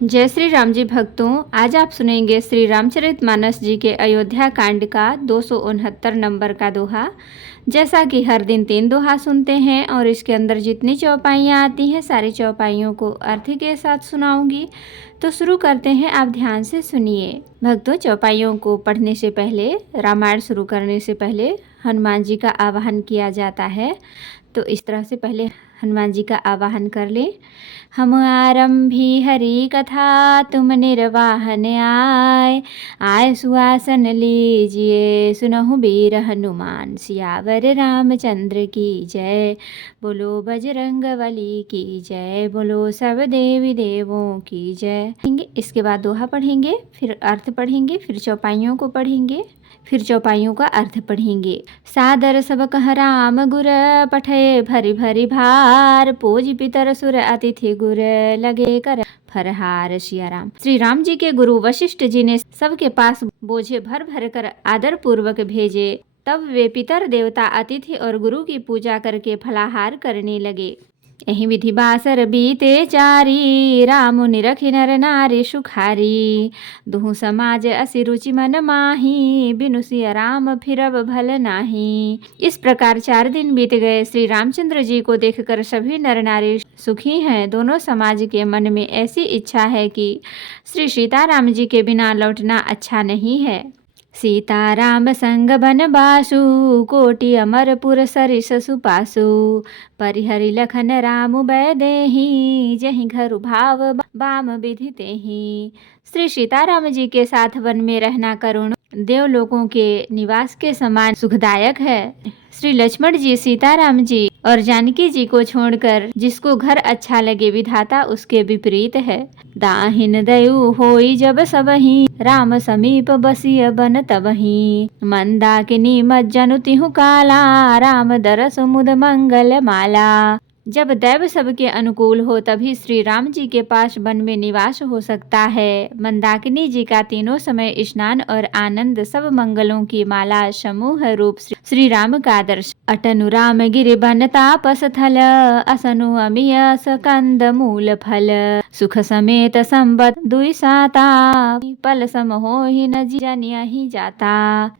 जय श्री राम जी भक्तों, आज आप सुनेंगे श्री रामचरितमानस जी के अयोध्या कांड का 269 नंबर का दोहा। जैसा कि हर दिन 3 दोहा सुनते हैं और इसके अंदर जितनी चौपाइयाँ आती हैं सारी चौपाइयों को अर्थ के साथ सुनाऊंगी। तो शुरू करते हैं, आप ध्यान से सुनिए। भक्तों, चौपाइयों को पढ़ने से पहले, रामायण शुरू करने से पहले हनुमान जी का आवाहन किया जाता है। तो इस तरह से पहले हनुमान जी का आवाहन कर लें। हम आरंभी हरि कथा, तुम निर्वाहन आए सुआसन लीजिए, सुनहु वीर हनुमान सियावर रामचंद्र की जय। बोलो बजरंग बली की जय, बोलो सब देवी देवों की जय। इसके बाद दोहा पढ़ेंगे, फिर अर्थ पढ़ेंगे, फिर चौपाइयों को पढ़ेंगे, फिर चौपाइयों का अर्थ पढ़ेंगे। सादर सब कह राम गुर, पठे भरी भरी भार, पूज पितर सुर अतिथि गुर, लगे कर फरहार। सिया राम। श्री राम जी के गुरु वशिष्ठ जी ने सबके पास बोझे भर भर कर आदर पूर्वक भेजे। तब वे पितर देवता, अतिथि और गुरु की पूजा करके फलाहार करने लगे। एहि विधि बासर बीते चारी, राम निरखि नर नारी सुखारी, दुहु समाज असि रुचि मन माही, बिनु सिया राम फिरब भल नाही। इस प्रकार 4 दिन बीत गए। श्री रामचंद्र जी को देखकर सभी नर नारी सुखी हैं। दोनों समाज के मन में ऐसी इच्छा है कि श्री सीताराम जी के बिना लौटना अच्छा नहीं है। सीताराम संग बनवासु, कोटि अमरपुर सरिस सुपासु, परिहरि लखन राम बैदेहि, जहि घरु भाव बाम विधि तेहि। श्री सीताराम जी के साथ वन में रहना करुण देवलोकों के निवास के समान सुखदायक है। श्री लक्ष्मण जी, सीताराम जी और जानकी जी को छोड़कर जिसको घर अच्छा लगे, विधाता उसके विपरीत है। दाहिन दयु होई जब सबहि, राम समीप बसिय बन तबहि, मंदाकिनी मज्जनु तिहु काला, राम दरस मुद मंगल माला। जब दैव सबके अनुकूल हो तभी श्री राम जी के पास वन में निवास हो सकता है। मंदाकिनी जी का तीनों समय स्नान और आनंद, सब मंगलों की माला, समूह रूप श्री राम का दर्शन। अटनु राम गिरि बन तापस थल, असनु अमिय सकंद मूल फल, सुख समेत संबत दुई साता, पल सम होहि न जनियहि जाता।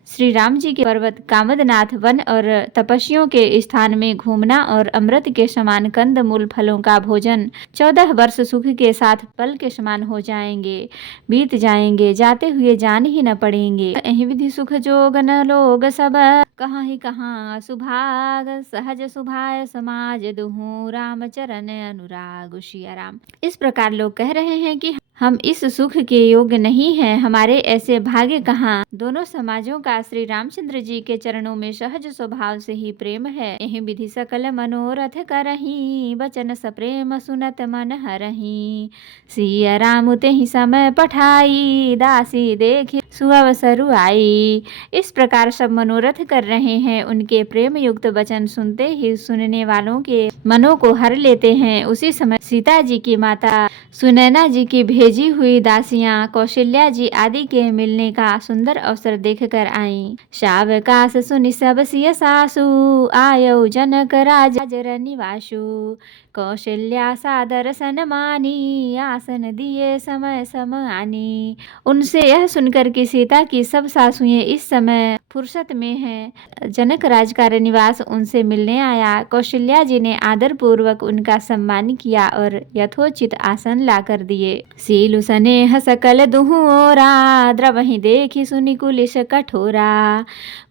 श्री राम जी के पर्वत कामदनाथ वन और तपस्वियों के स्थान में घूमना और अमृत के समान कंद मूल फलों का भोजन, 14 वर्ष सुख के साथ पल के समान हो जाएंगे, बीत जाएंगे, जाते हुए जान ही न पड़ेंगे। एहि विधि सुख जोग न लोग सब, कहाँ ही कहाँ सुभाग, सहज सुभाय समाज दुहु, राम चरण अनुराग। सिया राम। इस प्रकार लोग कह रहे हैं कि हम इस सुख के योग्य नहीं हैं, हमारे ऐसे भाग्य कहाँ। दोनों समाजों का श्री रामचंद्र जी के चरणों में सहज स्वभाव से ही प्रेम है। यही विधि सकल मनोरथ करही, बचन सप्रेम सुनत मन हरही, सिया राम तेहि समय पठाई, दासी देखी सुअवसरु आई। इस प्रकार सब मनोरथ कर रहे हैं। उनके प्रेम युक्त वचन सुनते ही सुनने वालों के मनों को हर लेते हैं। उसी समय सीता जी की माता सुनैना जी की भेजी हुई दासियां कौशल्या जी आदि के मिलने का सुंदर अवसर देखकर आईं। सावकाश सुनि सब सिय सासु, आयौ जनक राजर निवासु, कौशल्या सादर सन मानी, आसन दिए समय सम आनी। उनसे यह सुनकर कि सीता की सब सासुएं इस समय फुर्सत में हैं, जनक राज का निवास उनसे मिलने आया। कौशल्या जी ने आदर पूर्वक उनका सम्मान किया और यथोचित आसन ला कर दिए। सीलु स्नेह सकल दुहु ओरा, द्रवहि देखी सुनि कुलिस कठोरा,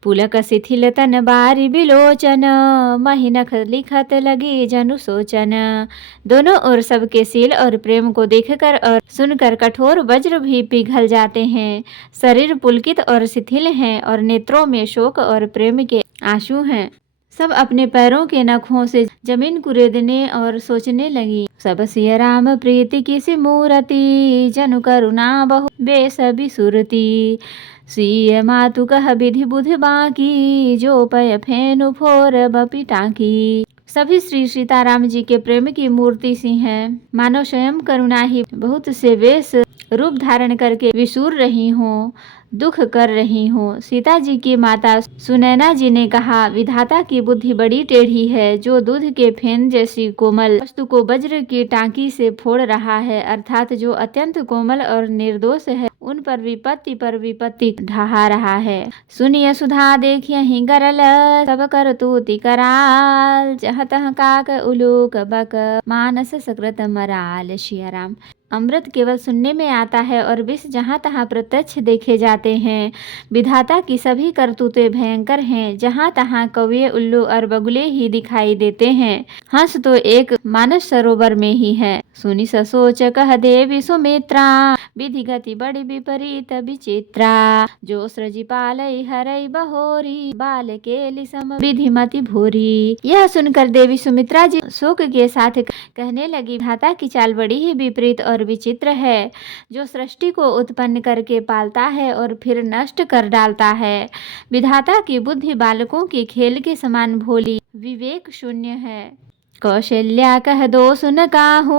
पुलक शिथिल तन बारी बिलोचन, महि नख लिखत लगी जनु सोचन। दोनों ओर सबके सील और प्रेम को देखकर और सुनकर कठोर वज्र भी पिघल जाते हैं। शरीर पुलकित और शिथिल हैं और नेत्रों में शोक और प्रेम के आंसू हैं। सब अपने पैरों के नखों से जमीन कुरेदने और सोचने लगी। सब सिय राम प्रीति किसी मूरति, जनु करुणा बहु बेस बिसुरती, सिय मातु कह विधि बुधि बाकी, जो पय फेनु फोर बपि टाकी। सभी श्री सीताराम जी के प्रेम की मूर्ति सी हैं, मानो स्वयं करुणा ही बहुत से वेश रूप धारण करके विसूर रही हो, दुख कर रही हो। सीता जी की माता सुनैना जी ने कहा, विधाता की बुद्धि बड़ी टेढ़ी है, जो दूध के फेन जैसी कोमल वस्तु को वज्र की टांकी से फोड़ रहा है, अर्थात जो अत्यंत कोमल और निर्दोष है, उन पर विपत्ति ढहा रहा है। सुनिय सुधा देखिए ही गरल, सब कर तूति कराल, जह तह काक उलूक बक, मानस सकृत मराल। सिया राम। अमृत केवल सुनने में आता है और विष जहाँ तहाँ प्रत्यक्ष देखे जाते हैं। विधाता की सभी करतूतें भयंकर हैं, जहाँ तहाँ कौवे, उल्लू और बगुले ही दिखाई देते हैं। हंस तो एक मानस सरोवर में ही है। सुनि ससोच कह देवी सुमित्रा, विधि गति बड़ी विपरीत विचित्रा, जो सृजि पालई हरई बहोरी, बाल के सम विधि मति भूरी। यह सुनकर देवी सुमित्रा जी शोक के साथ कहने लगी, विधाता की चाल बड़ी ही विपरीत और विचित्र है, जो सृष्टि को उत्पन्न करके पालता है और फिर नष्ट कर डालता है। विधाता की बुद्धि बालकों की खेल के समान भोली, विवेक शून्य है। कौशल्या कह दो सुन काहू,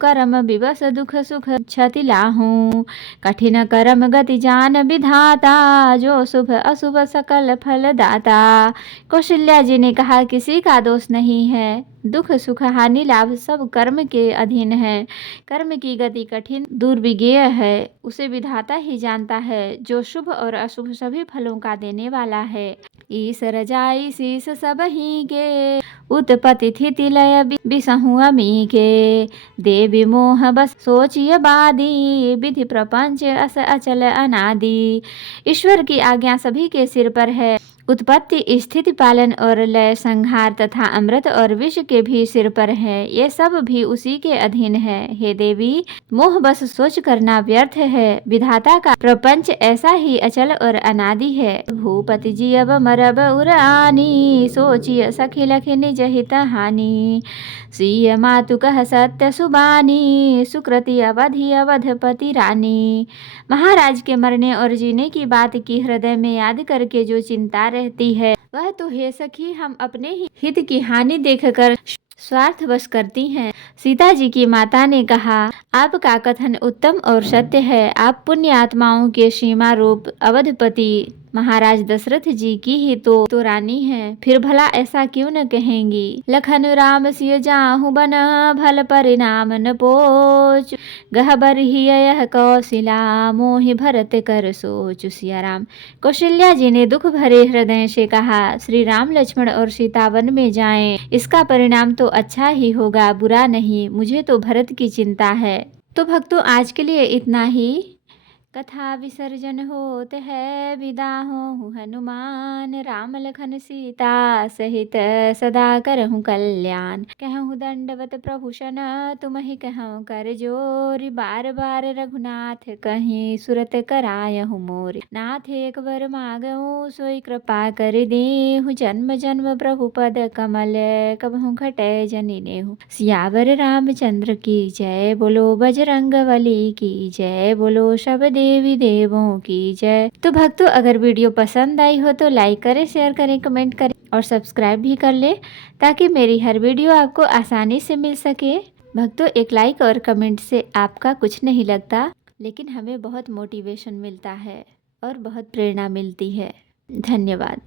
कर्म विवश दुख सुख क्षति लाहू, कठिन कर्म गति जान विधाता, जो शुभ अशुभ सकल फल दाता। कौशल्या जी ने कहा, किसी का दोष नहीं है, दुख सुख हानि लाभ सब कर्म के अधीन है। कर्म की गति कठिन दुर्विज्ञेय है, उसे विधाता ही जानता है, जो शुभ और अशुभ सभी फलों का देने वाला है। ईश रजाई शीस सब ही के, उत्पत्ति स्थिति लय बिसहु अमी के, देवी मोह बस सोचिय बादी, विधि प्रपंच अस अचल अनादि। ईश्वर की आज्ञा सभी के सिर पर है, उत्पत्ति स्थिति पालन और लय संहार तथा अमृत और विष के भी सिर पर है, ये सब भी उसी के अधीन है। हे देवी, मोह बस सोच करना व्यर्थ है, विधाता का प्रपंच ऐसा ही अचल और अनादि है। भूपति जी अब मरब उरानी, सोचिय सखी लखि निज हित हानि, सिय मातु कह सत्य सुबानी, सुकृति अवधि अवधपति रानी। महाराज के मरने और जीने की बात की हृदय में याद करके जो चिंता रहती है, वह तो हे सखी हम अपने ही हित की हानि देखकर स्वार्थवश करती हैं। सीता जी की माता ने कहा, आपका कथन उत्तम और सत्य है। आप पुण्य आत्माओं के सीमा रूप अवधपति महाराज दशरथ जी की ही तो रानी है, फिर भला ऐसा क्यों न कहेंगी। लखन राम सिय जाहु बन, भल परिणाम न पोच, गहबर ही यह कौशिला, मोहि भरत कर सोच। सिया राम। कौशल्या जी ने दुख भरे हृदय से कहा, श्री राम लक्ष्मण और सीता वन में जाएं, इसका परिणाम तो अच्छा ही होगा, बुरा नहीं। मुझे तो भरत की चिंता है। तो भक्तों, आज के लिए इतना ही। कथा विसर्जन होत है, विदा हो हनुमान, राम लखन सीता सहित सदा करहु कल्याण। कहूँ दंडवत प्रभु शन, तुमहि कहूँ कर जोरी, बार बार रघुनाथ कहीं सुरत करायहु मोरी। नाथ एक बर मागऊँ, सोई कृपा कर देहु, जन्म जन्म प्रभु पद कमल, कबहु घटै जनि नेहु। सियावर रामचंद्र की जय, बोलो बजरंगबली की जय, बोलो सब देवी देवों की जय। तो भक्तों, अगर वीडियो पसंद आई हो तो लाइक करें, शेयर करें, कमेंट करें और सब्सक्राइब भी कर लें, ताकि मेरी हर वीडियो आपको आसानी से मिल सके। भक्तों, एक लाइक और कमेंट से आपका कुछ नहीं लगता, लेकिन हमें बहुत मोटिवेशन मिलता है और बहुत प्रेरणा मिलती है। धन्यवाद।